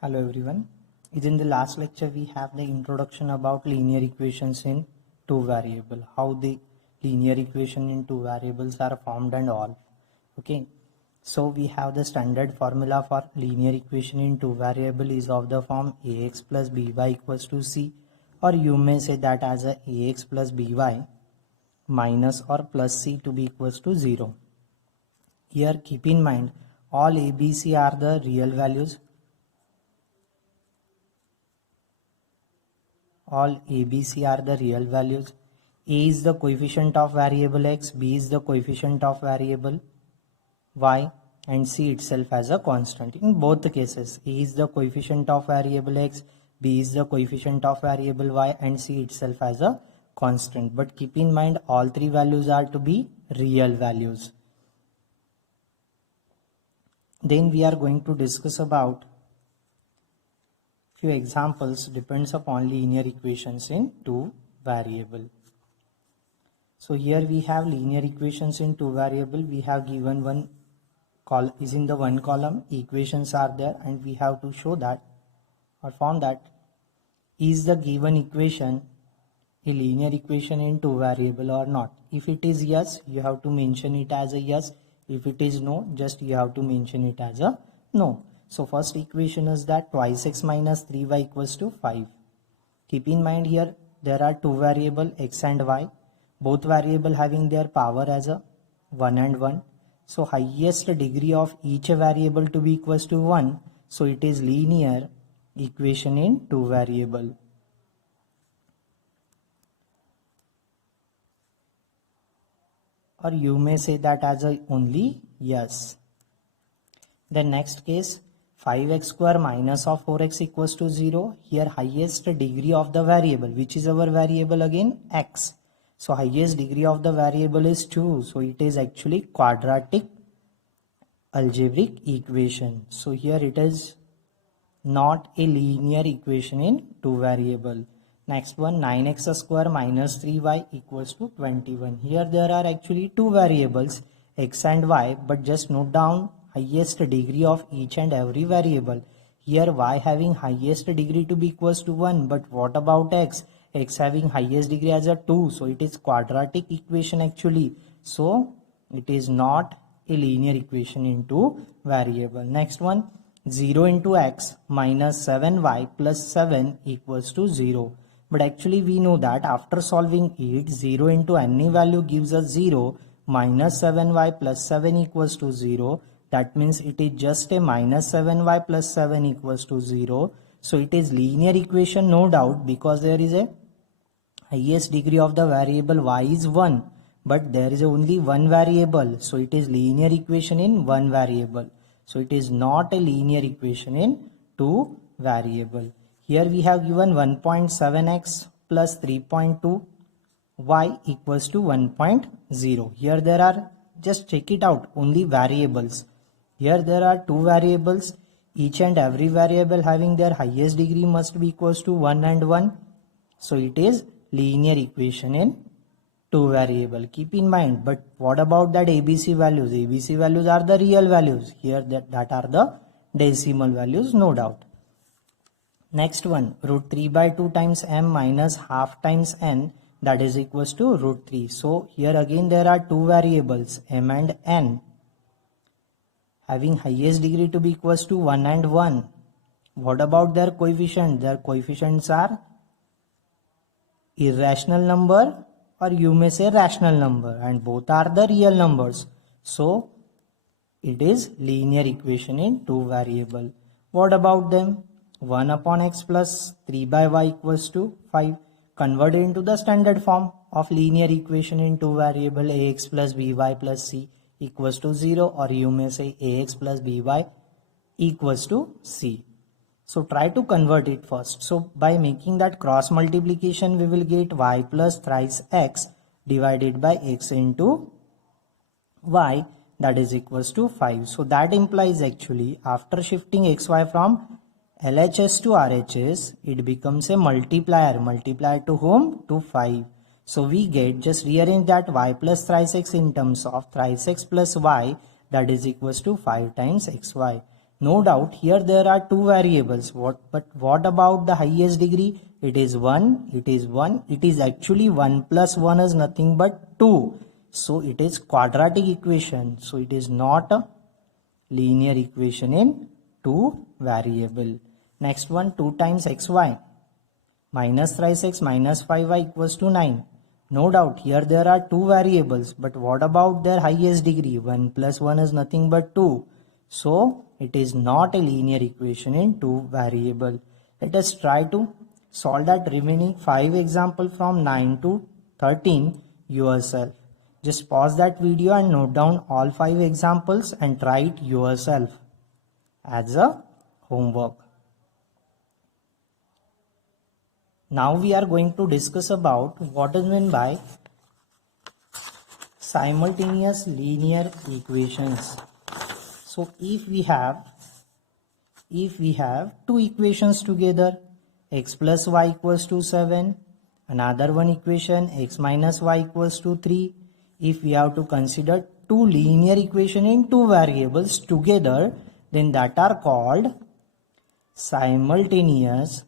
Hello everyone. In the last lecture we have the introduction about linear equations in two variable, how the linear equation in two variables are formed and all. Okay. So we have the standard formula for linear equation in two variable is of the form ax plus by equals to c, or you may say that as a ax plus by minus or plus c to be equals to 0. Here keep in mind all ABC are the real values. All ABC are the real values. A is the coefficient of variable x, B is the coefficient of variable y, and C itself as a constant. In both cases, A is the coefficient of variable x, B is the coefficient of variable y, and C itself as a constant. But keep in mind all three values are to be real values. Then we are going to discuss about few examples depends upon linear equations in two variable. So here we have linear equations in two variable. We have given one column is in the one column, equations are there, and we have to show that or found that is the given equation a linear equation in two variable or not. If it is yes, you have to mention it as a yes. If it is no, just you have to mention it as a no. So first equation is that twice x minus 3y equals to 5. Keep in mind here there are two variable x and y, both variable having their power as a 1 and 1. So highest degree of each variable to be equals to 1. So it is linear equation in two variable. Or you may say that as a only yes. The next case 5x square minus of 4x equals to 0. Here highest degree of the variable, which is our variable again x. So highest degree of the variable is 2. So it is actually quadratic algebraic equation. So here it is not a linear equation in two variable. Next one 9x square minus 3y equals to 21. Here there are actually two variables x and y, but just note down highest degree of each and every variable. Here y having highest degree to be equals to 1, but what about x? X having highest degree as a 2, so it is quadratic equation actually. So it is not a linear equation into variable. Next one 0 into x minus 7y plus 7 equals to 0. But actually we know that after solving it, 0 into any value gives us 0, minus 7y plus 7 equals to 0. That means it is just a minus 7y plus 7 equals to 0. So it is linear equation, no doubt, because there is a highest degree of the variable y is 1. But there is only one variable. So it is linear equation in one variable. So it is not a linear equation in two variable. Here we have given 1.7x plus 3.2 y equals to 1.0. Here there are, just check it out, only variables. Here there are two variables, each and every variable having their highest degree must be equals to 1 and 1. So it is linear equation in two variable. Keep in mind, but what about that ABC values? ABC values are the real values. Here that are the decimal values, no doubt. Next one, root 3 by 2 times m minus half times n, that is equals to root 3. So here again there are two variables m and n having highest degree to be equals to 1 and 1. What about their coefficient? Their coefficients are irrational number, or you may say rational number, and both are the real numbers. So it is linear equation in two variable. What about them? 1 upon x plus 3 by y equals to 5. Converted into the standard form of linear equation in two variable, ax plus by plus c equals to 0, or you may say ax plus by equals to c. So try to convert it first. So by making that cross multiplication, we will get y plus thrice x divided by x into y, that is equals to 5. So that implies actually after shifting xy from LHS to RHS, it becomes a multiplier. Multiplier to whom? To 5. So we get, just rearrange that y plus thrice x in terms of thrice x plus y, that is equals to 5 times xy. No doubt here there are two variables. But what about the highest degree? It is 1, it is 1, it is actually 1 plus 1 is nothing but 2. So it is quadratic equation. So it is not a linear equation in two variable. Next one, 2 times xy minus thrice x minus 5y equals to 9. No doubt here there are two variables, but what about their highest degree? 1 plus 1 is nothing but 2. So it is not a linear equation in two variable. Let us try to solve that remaining 5 example from 9 to 13 yourself. Just pause that video and note down all 5 examples and try it yourself as a homework. Now we are going to discuss about what is meant by simultaneous linear equations. So if we have two equations together, x plus y equals to 7, another one equation x minus y equals to 3. If we have to consider two linear equation in two variables together, then that are called simultaneous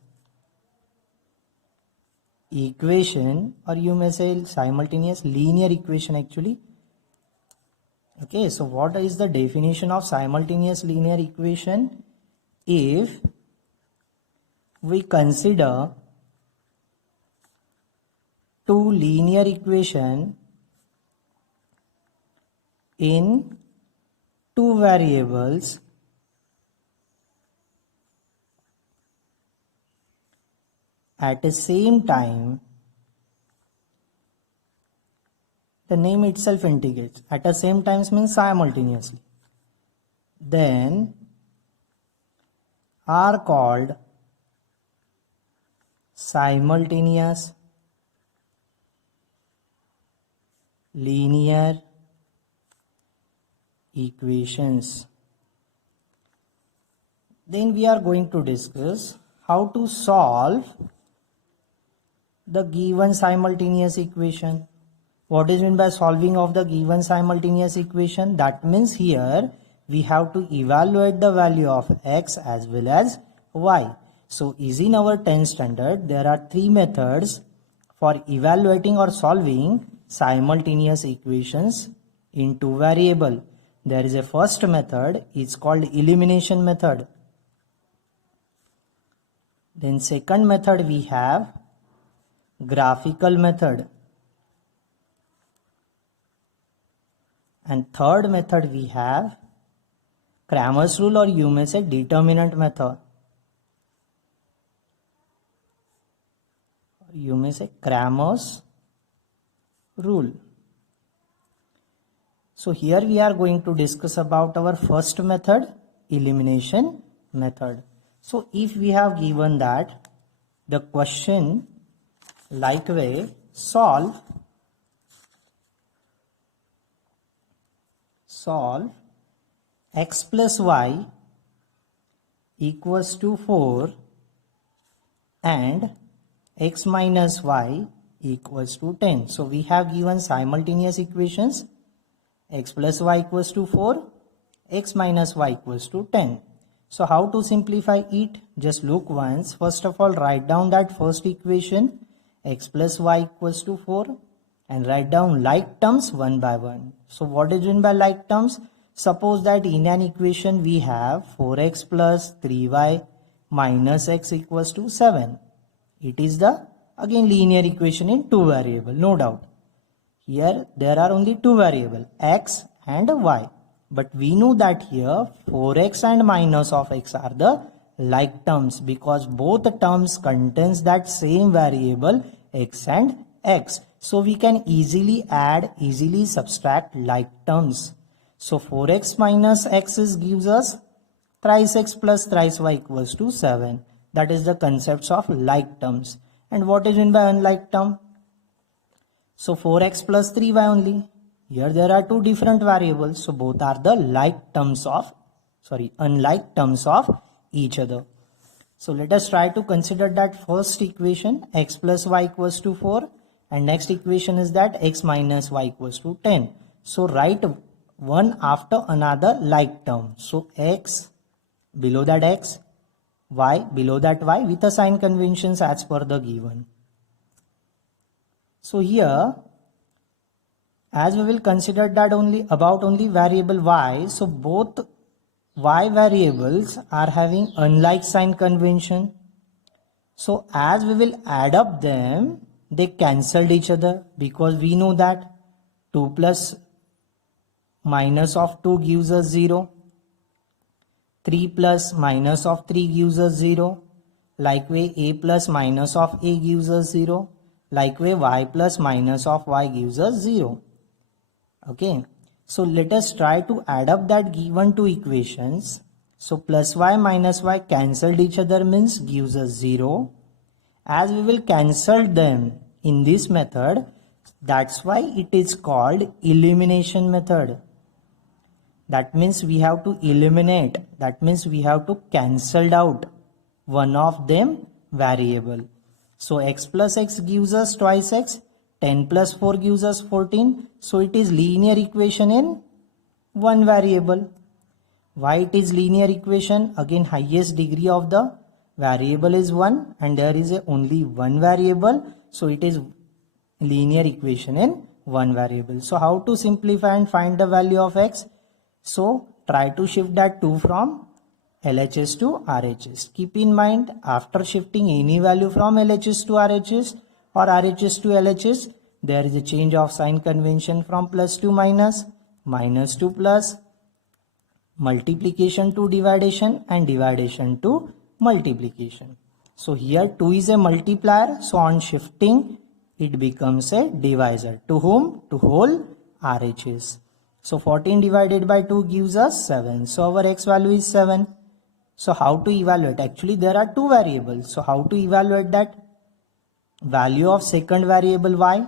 equation, or you may say simultaneous linear equation actually. Okay, so what is the definition of simultaneous linear equation? If we consider two linear equation in two variables at the same time, the name itself indicates at the same time means simultaneously, then are called simultaneous linear equations. Then we are going to discuss how to solve the given simultaneous equation. What is meant by solving of the given simultaneous equation? That means here we have to evaluate the value of x as well as y. So is in our 10th standard there are three methods for evaluating or solving simultaneous equations in two variable. There is a first method, it's called elimination method. Then second method we have graphical method. And third method we have Cramer's rule, or you may say determinant method. You may say Cramer's rule. So here we are going to discuss about our first method, elimination method. So if we have given that the question like way, solve x plus y equals to 4 and x minus y equals to 10. So we have given simultaneous equations, x plus y equals to 4, x minus y equals to 10. So how to simplify it? Just look once. First of all, write down that first equation, x plus y equals to 4, and write down like terms one by one. So what is meant by like terms? Suppose that in an equation we have 4x plus 3y minus x equals to 7. It is the again linear equation in two variable, no doubt. Here there are only two variable, x and y. But we know that here 4x and minus of x are the like terms because both terms contains that same variable x and x. So we can easily add, easily subtract like terms. So 4x minus x gives us thrice x plus thrice y equals to 7. That is the concepts of like terms. And what is meant by unlike term? So 4x plus 3y only. Here there are two different variables. So both are the unlike terms of each other. So let us try to consider that first equation, x plus y equals to 4. And next equation is that x minus y equals to 10. So write one after another like term. So x below that x, y, below that y with a sign conventions as per the given. So here, as we will consider that only variable y, so both y variables are having unlike sign convention. So as we will add up them, they cancelled each other, because we know that 2 plus minus of 2 gives us 0. 3 plus minus of 3 gives us 0. Likewise, a plus minus of a gives us 0. Likewise, y plus minus of y gives us 0. Okay. So let us try to add up that given two equations. So plus y minus y cancelled each other means gives us 0. As we will cancel them in this method, that's why it is called elimination method. That means we have to eliminate. That means we have to cancel out one of them variable. So x plus x gives us twice x. 10 plus 4 gives us 14. So it is linear equation in one variable. Why it is linear equation? Again, highest degree of the variable is 1 and there is only one variable. So it is linear equation in one variable. So how to simplify and find the value of x? So try to shift that 2 from LHS to RHS. Keep in mind, after shifting any value from LHS to RHS or RHS to LHS, there is a change of sign convention from plus to minus, minus to plus, multiplication to dividation and dividation to multiplication. So here 2 is a multiplier. So on shifting, it becomes a divisor. To whom? To whole RHS. So 14 divided by 2 gives us 7. So our x value is 7. So how to evaluate? Actually, there are two variables. So how to evaluate that value of second variable y?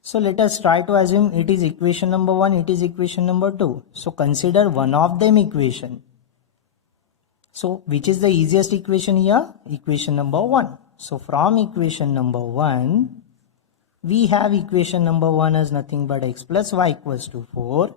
So let us try to assume it is equation number 1, it is equation number 2. So consider one of them equation. So which is the easiest equation here? Equation number 1. So from equation number 1, we have equation number 1 as nothing but x plus y equals to 4.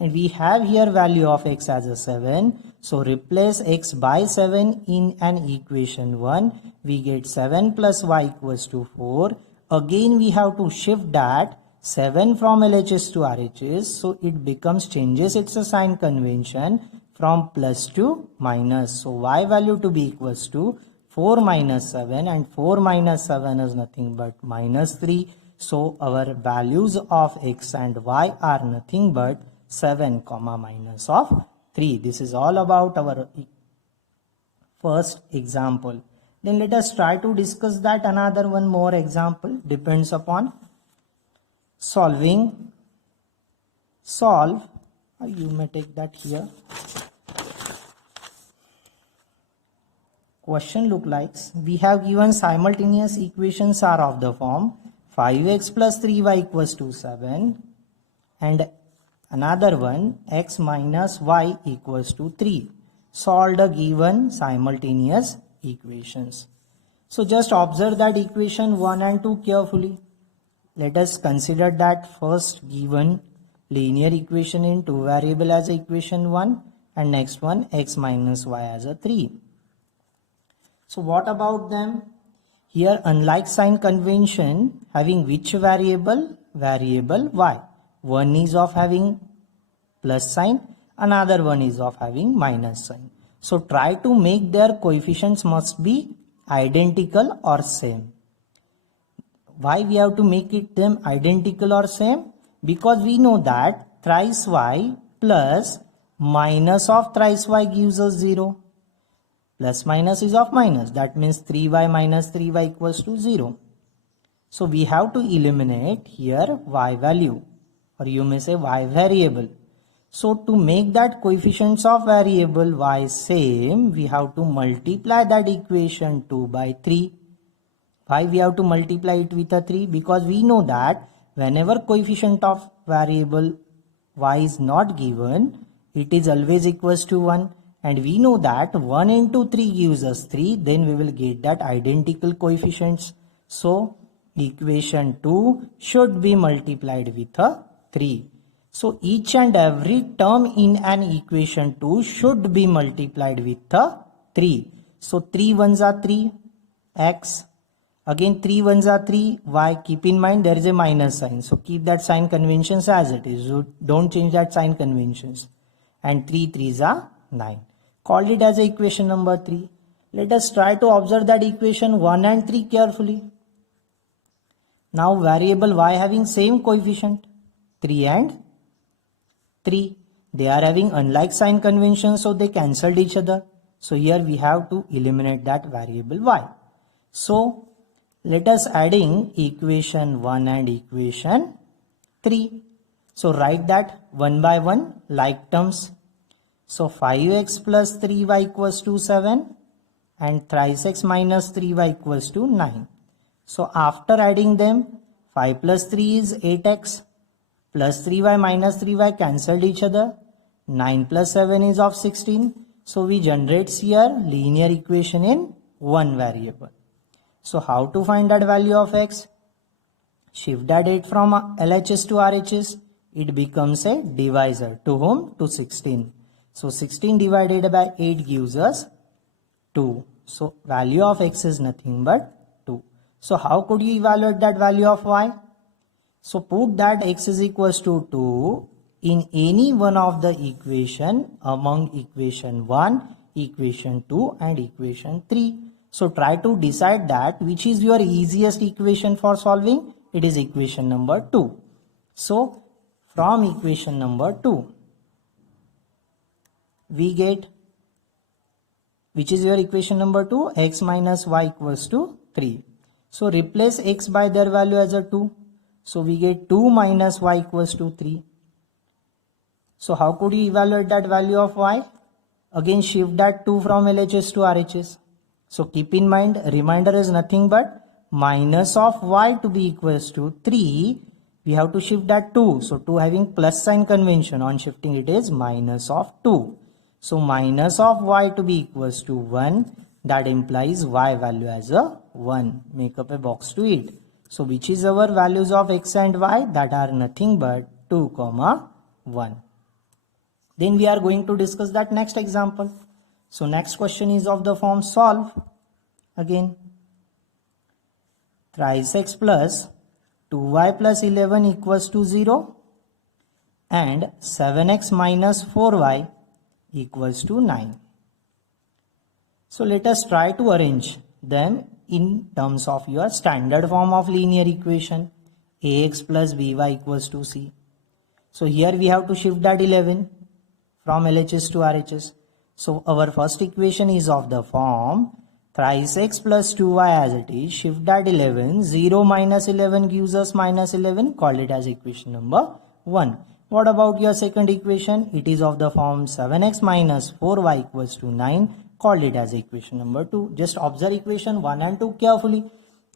And we have here value of x as a 7. So replace x by 7 in an equation 1. We get 7 plus y equals to 4. Again we have to shift that 7 from LHS to RHS. So it becomes changes its a sign convention from plus to minus. So y value to be equals to 4 minus 7 and 4 minus 7 is nothing but minus 3. So our values of x and y are nothing but 7 comma minus of 3. This is all about our first example. Then let us try to discuss that another one more example. Depends upon solving. Solve. You may take that here. Question look like we have given simultaneous equations are of the form 5x plus 3y equals to 7 and another one x minus y equals to 3. Solve the given simultaneous equations. So just observe that equation 1 and 2 carefully. Let us consider that first given linear equation in two variable as equation 1 and next one x minus y as a 3. So what about them? Here unlike sign convention having which variable? Variable y. One is of having plus sign, another one is of having minus sign. So try to make their coefficients must be identical or same. Why we have to make it them identical or same? Because we know that thrice y plus minus of thrice y gives us 0. Plus minus is of minus. That means 3y minus 3y equals to 0. So we have to eliminate here y value, or you may say y variable. So to make that coefficients of variable y same, we have to multiply that equation 2 by 3. Why we have to multiply it with a 3? Because we know that whenever coefficient of variable y is not given, it is always equals to 1. And we know that 1 into 3 gives us 3. Then we will get that identical coefficients. So equation 2 should be multiplied with a 3. So each and every term in an equation 2 should be multiplied with 3. So 3 ones are 3 x. Again 3 ones are 3 y. Keep in mind there is a minus sign. So keep that sign conventions as it is. So don't change that sign conventions. And 3 3s are 9. Called it as equation number 3. Let us try to observe that equation 1 and 3 carefully. Now variable y having same coefficient 3 and 3. They are having unlike sign convention, so they cancelled each other. So here we have to eliminate that variable y. So let us adding equation 1 and equation 3. So write that one by one like terms. So 5x plus 3y equals to 7 and thrice x minus 3y equals to 9. So after adding them, 5 plus 3 is 8x. Plus 3y minus 3y cancelled each other. 9 plus 7 is of 16. So we generate here linear equation in one variable. So how to find that value of x? Shift that 8 from LHS to RHS. It becomes a divisor. To whom? To 16. So 16 divided by 8 gives us 2. So value of x is nothing but 2. So how could you evaluate that value of y? So put that x is equals to 2 in any one of the equation among equation 1, equation 2 and equation 3. So try to decide that which is your easiest equation for solving. It is equation number 2. So from equation number 2 we get, which is your equation number 2, x minus y equals to 3. So replace x by their value as a 2. So we get 2 minus y equals to 3. So how could you evaluate that value of y? Again shift that 2 from LHS to RHS. So keep in mind, reminder is nothing but minus of y to be equals to 3. We have to shift that 2. So 2 having plus sign convention, on shifting it is minus of 2. So minus of y to be equals to 1. That implies y value as a 1. Make up a box to it. So which is our values of x and y? That are nothing but 2, 1. Then we are going to discuss that next example. So next question is of the form solve. Again, thrice x plus 2y plus 11 equals to 0 and 7x minus 4y equals to 9. So let us try to arrange them in terms of your standard form of linear equation, ax plus by equals to c. So here we have to shift that 11 from LHS to RHS. So our first equation is of the form thrice x plus 2y as it is, shift that 11, 0 minus 11 gives us minus 11, call it as equation number 1. What about your second equation? It is of the form 7x minus 4y equals to 9, called it as equation number 2. Just observe equation 1 and 2 carefully.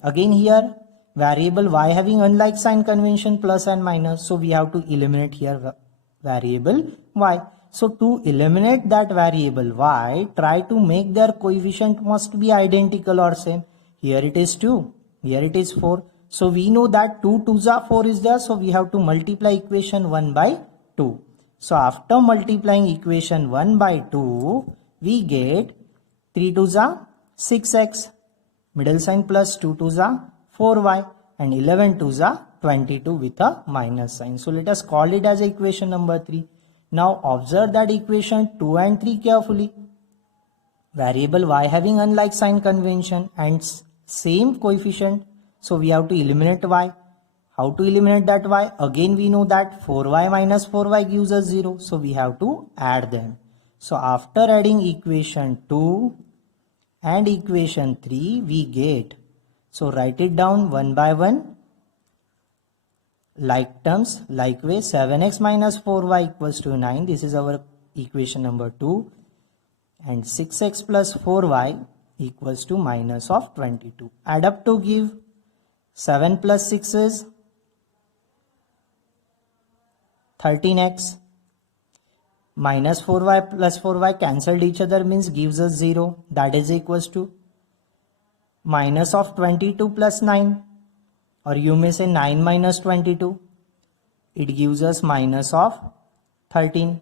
Again here variable y having unlike sign convention plus and minus, so we have to eliminate here variable y. So to eliminate that variable y, try to make their coefficient must be identical or same. Here it is 2, here it is 4. So we know that 2 2s are 4 is there, so we have to multiply equation 1 by 2. So after multiplying equation 1 by 2, we get 3 2s are 6x, middle sign plus 2 2s are 4y and 11 2s are 22 with a minus sign. So let us call it as equation number 3. Now observe that equation 2 and 3 carefully. Variable y having unlike sign convention and same coefficient. So we have to eliminate y. How to eliminate that y? Again we know that 4y minus 4y gives us 0. So we have to add them. So after adding equation 2 and equation 3 we get. So write it down one by one. Like terms, like way 7x minus 4y equals to 9. This is our equation number 2. And 6x plus 4y equals to minus of 22. Add up to give 7 plus 6 is 13x. Minus 4y plus 4y cancelled each other means gives us 0. That is equals to minus of 22 plus 9. Or you may say 9 minus 22. it gives us minus of 13.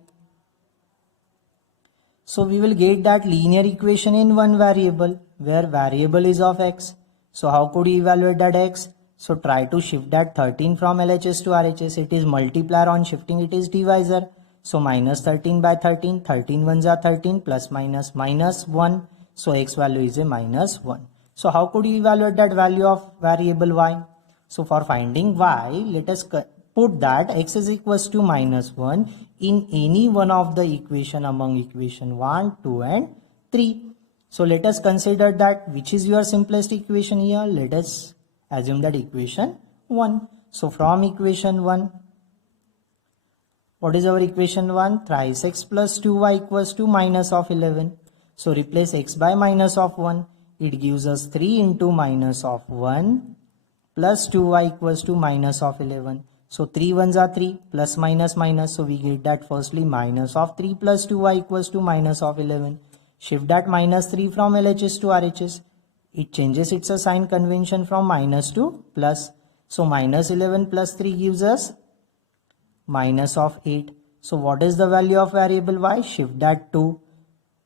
So we will get that linear equation in one variable where variable is of x. So how could you evaluate that x? So try to shift that 13 from LHS to RHS. It is multiplier, on shifting it is divisor. So minus 13 by 13, 13 ones are 13, plus minus minus 1. So x value is a minus 1. So how could you evaluate that value of variable y? So for finding y, let us put that x is equals to minus 1 in any one of the equation among equation 1, 2 and 3. So let us consider that which is your simplest equation here. Let us assume that equation 1. So from equation 1, what is our equation 1? Thrice x plus 2y equals to minus of 11. So replace x by minus of 1. It gives us 3 into minus of 1 plus 2y equals to minus of 11. So 3 ones are 3, plus minus minus. So we get that firstly minus of 3 plus 2y equals to minus of 11. Shift that minus 3 from LHS to RHS. It changes its sign convention from minus to plus. So minus 11 plus 3 gives us minus of 8. So what is the value of variable y? Shift that 2.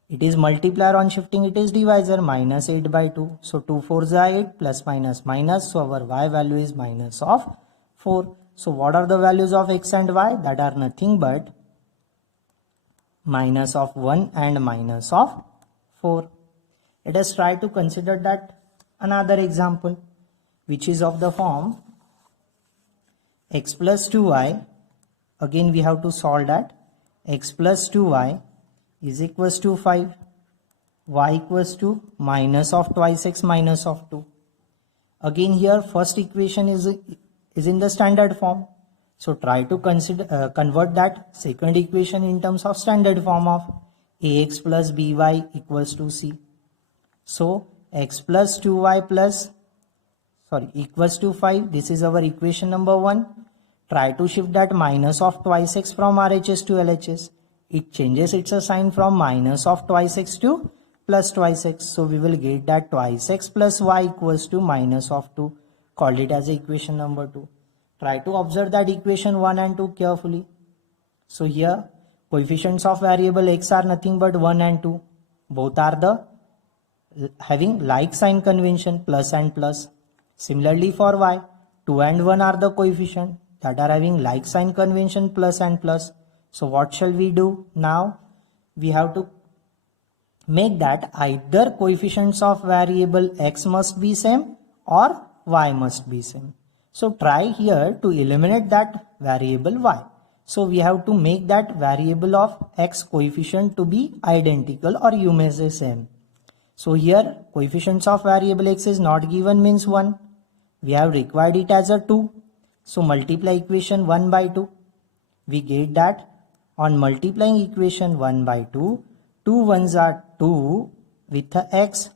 It is multiplier, on shifting it is divisor, minus 8 by 2. So 2 4s are 8, plus minus minus. So our y value is minus of 4. So what are the values of x and y? That are nothing but minus of 1 and minus of 4. Let us try to consider that another example, which is of the form x plus 2y. Again we have to solve that. X plus 2y is equals to 5. Y equals to minus of twice x minus of 2. Again here first equation is in the standard form. So try to convert that second equation in terms of standard form of ax plus by equals to c. So x plus 2y equals to 5. This is our equation number 1. Try to shift that minus of twice x from RHS to LHS. It changes its sign from minus of twice x to plus twice x. So we will get that twice x plus y equals to minus of 2. Called it as equation number 2. Try to observe that equation 1 and 2 carefully. So here coefficients of variable x are nothing but 1 and 2. Both are having like sign convention, plus and plus. Similarly for y, 2 and 1 are the coefficient that are having like sign convention, plus and plus. So what shall we do now? We have to make that either coefficients of variable x must be same or y must be same. So try here to eliminate that variable y. So we have to make that variable of x coefficient to be identical, or you may say same. So here coefficients of variable x is not given, means 1. We have required it as a 2. So multiply equation 1 by 2. We get that on multiplying equation 1 by 2, 2 ones are 2 with a x.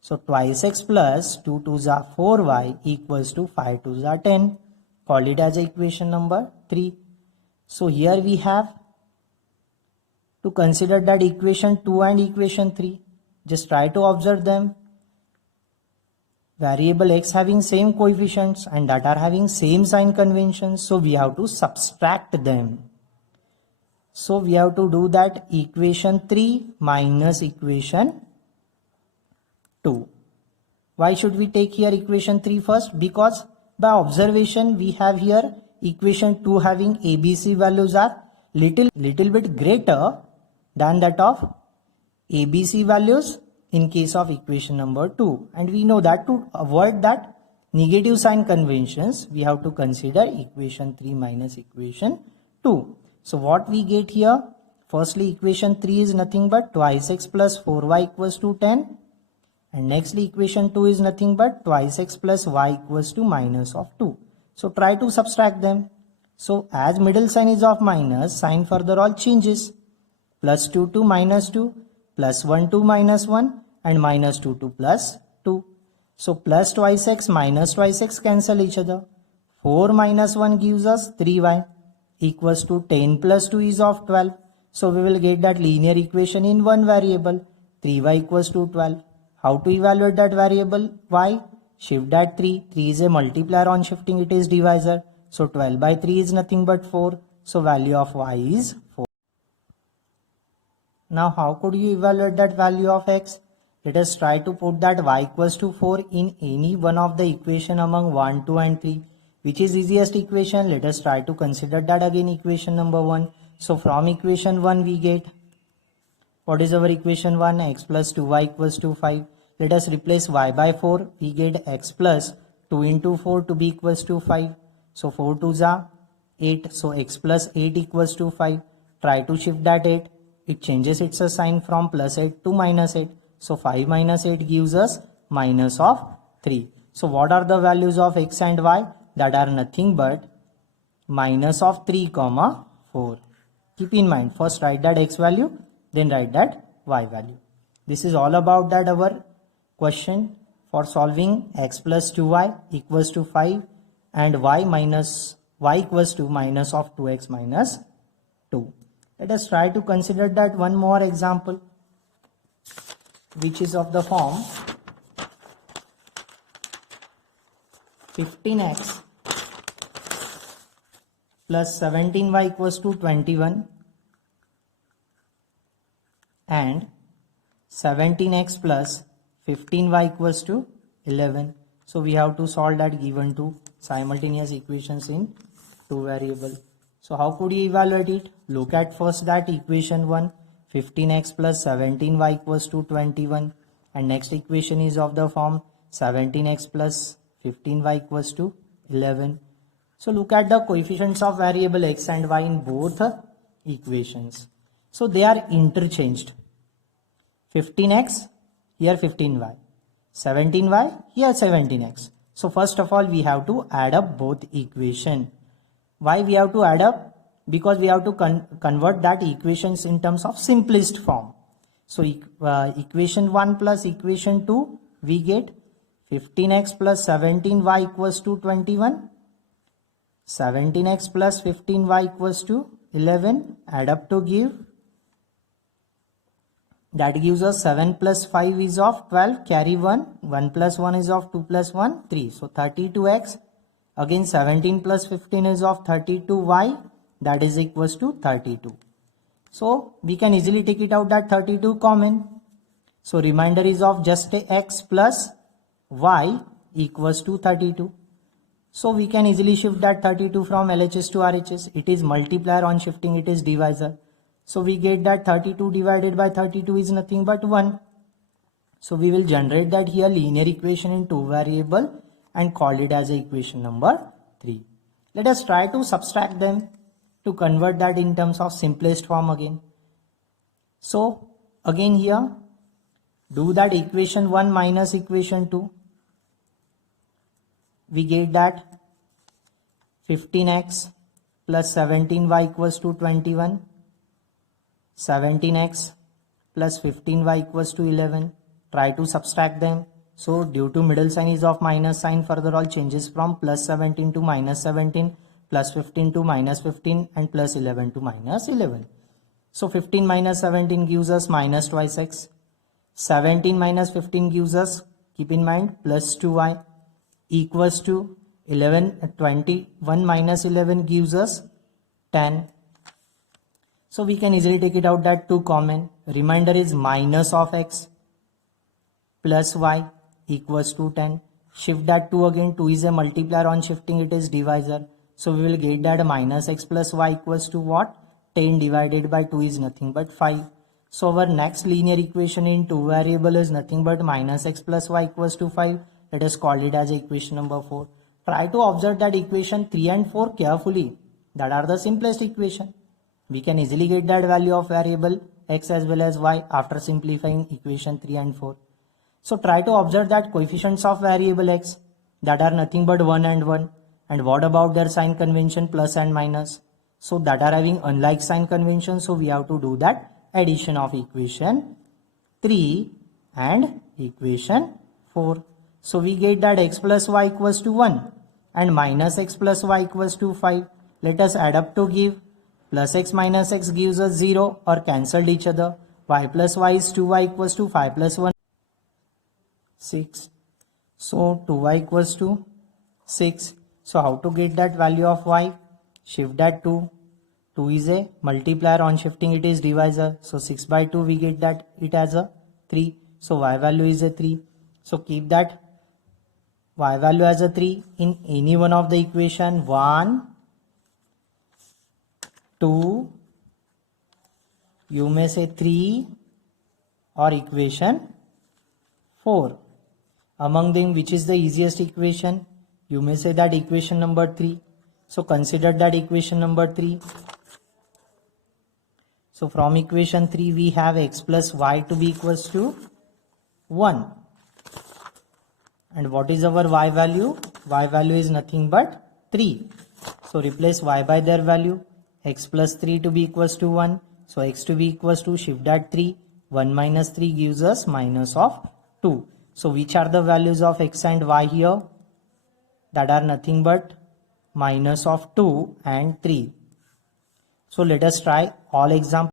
So twice x plus 2 2s are 4y equals to 5 2s are 10. Call it as equation number 3. So here we have to consider that equation 2 and equation 3. Just try to observe them. Variable x having same coefficients and that are having same sign conventions. So we have to subtract them. So we have to do that equation 3 minus equation 2. Why should we take here equation 3 first? Because by observation we have here equation 2 having ABC values are little bit greater than that of ABC values in case of equation number 2. And we know that to avoid that negative sign conventions, we have to consider equation 3 minus equation 2. So what we get here? Firstly, equation 3 is nothing but twice x plus 4y equals to 10. And nextly, equation 2 is nothing but twice x plus y equals to minus of 2. So try to subtract them. So as middle sign is of minus, sign further all changes. Plus 2 to minus 2, plus 1 to minus 1, and minus 2 to plus 2. So plus twice x minus twice x cancel each other. 4 minus 1 gives us 3y equals to 10 plus 2 is of 12. So we will get that linear equation in one variable. 3y equals to 12. How to evaluate that variable y? Shift that 3. 3 is a multiplier, on shifting it is divisor. So 12 by 3 is nothing but 4. So value of y is 4. Now how could you evaluate that value of x? Let us try to put that y equals to 4 in any one of the equation among 1, 2 and 3. Which is easiest equation? Let us try to consider that again equation number 1. So from equation 1 we get, what is our equation 1? X plus 2y equals to 5. Let us replace y by 4. We get x plus 2 into 4 to be equals to 5. So 4 2s are 8. So x plus 8 equals to 5. Try to shift that 8. It changes its sign from plus 8 to minus 8. So 5 minus 8 gives us minus of 3. So what are the values of x and y? That are nothing but minus of 3 comma 4. Keep in mind, first write that x value, then write that y value. This is all about that our question for solving x plus 2y equals to 5 and y equals to minus of 2x minus 2. Let us try to consider that one more example, which is of the form 15x plus 17y equals to 21 and 17x plus 15y equals to 11. So we have to solve that given two simultaneous equations in two variable. So how could you evaluate it? Look at first that equation 1, 15x plus 17y equals to 21, and next equation is of the form 17x plus 15y equals to 11. So look at the coefficients of variable x and y in both equations. So they are interchanged. 15x, here 15y. 17y, here 17x. So first of all, we have to add up both equation. Why we have to add up? Because we have to convert that equations in terms of simplest form. So equation 1 plus equation 2, we get 15x plus 17y equals to 21. 17x plus 15y equals to 11. Add up to give. That gives us 7 plus 5 is of 12. Carry 1. 1 plus 1 is of 2 plus 1, 3. So 32x. Again 17 plus 15 is of 32y. That is equals to 32. So we can easily take it out that 32 common. So remainder is of just a x plus y equals to 32. So we can easily shift that 32 from LHS to RHS. It is multiplier, on shifting it is divisor. So we get that 32 divided by 32 is nothing but 1. So we will generate that here linear equation in two variable and call it as a equation number 3. Let us try to subtract them to convert that in terms of simplest form again. So again here, do that equation 1 minus equation 2. We get that 15x plus 17y equals to 21. 17x plus 15y equals to 11. Try to subtract them. So due to middle sign is of minus sign, further all changes from plus 17 to minus 17, plus 15 to minus 15, and plus 11 to minus 11. So 15 minus 17 gives us minus twice x. 17 minus 15 gives us, keep in mind, plus 2y equals to 21 minus 11 gives us 10. So we can easily take it out that 2 common. Remainder is minus of x plus y equals to 10. Shift that 2 again. 2 is a multiplier, on shifting it is divisor. So we will get that minus x plus y equals to what? 10 divided by 2 is nothing but 5. So our next linear equation in two variable is nothing but minus x plus y equals to 5. Let us call it as equation number 4. Try to observe that equation 3 and 4 carefully. That are the simplest equation. We can easily get that value of variable x as well as y after simplifying equation 3 and 4. So try to observe that coefficients of variable x, that are nothing but 1 and 1. And what about their sign convention plus and minus? So that are having unlike sign convention. So we have to do that addition of equation 3 and equation 4. So we get that x plus y equals to 1 and minus x plus y equals to 5. Let us add up to give. Plus x minus x gives us 0 or cancelled each other. Y plus y is 2y equals to 5 plus 1, 6. So 2y equals to 6. So how to get that value of y? Shift that 2. 2 is a multiplier, on shifting it is divisor. So 6 by 2 we get that it as a 3. So y value is a 3. So keep that y value as a 3 in any one of the equation 1, 2, you may say 3 or equation 4. Among them, which is the easiest equation? You may say that equation number 3. So consider that equation number 3. So from equation 3 we have x plus y to be equals to 1. And what is our y value? Y value is nothing but 3. So replace y by their value. X plus 3 to be equals to 1. So x to be equals to, shift that 3. 1 minus 3 gives us minus of 2. So which are the values of x and y here? That are nothing but minus of 2 and 3. So let us try all examples.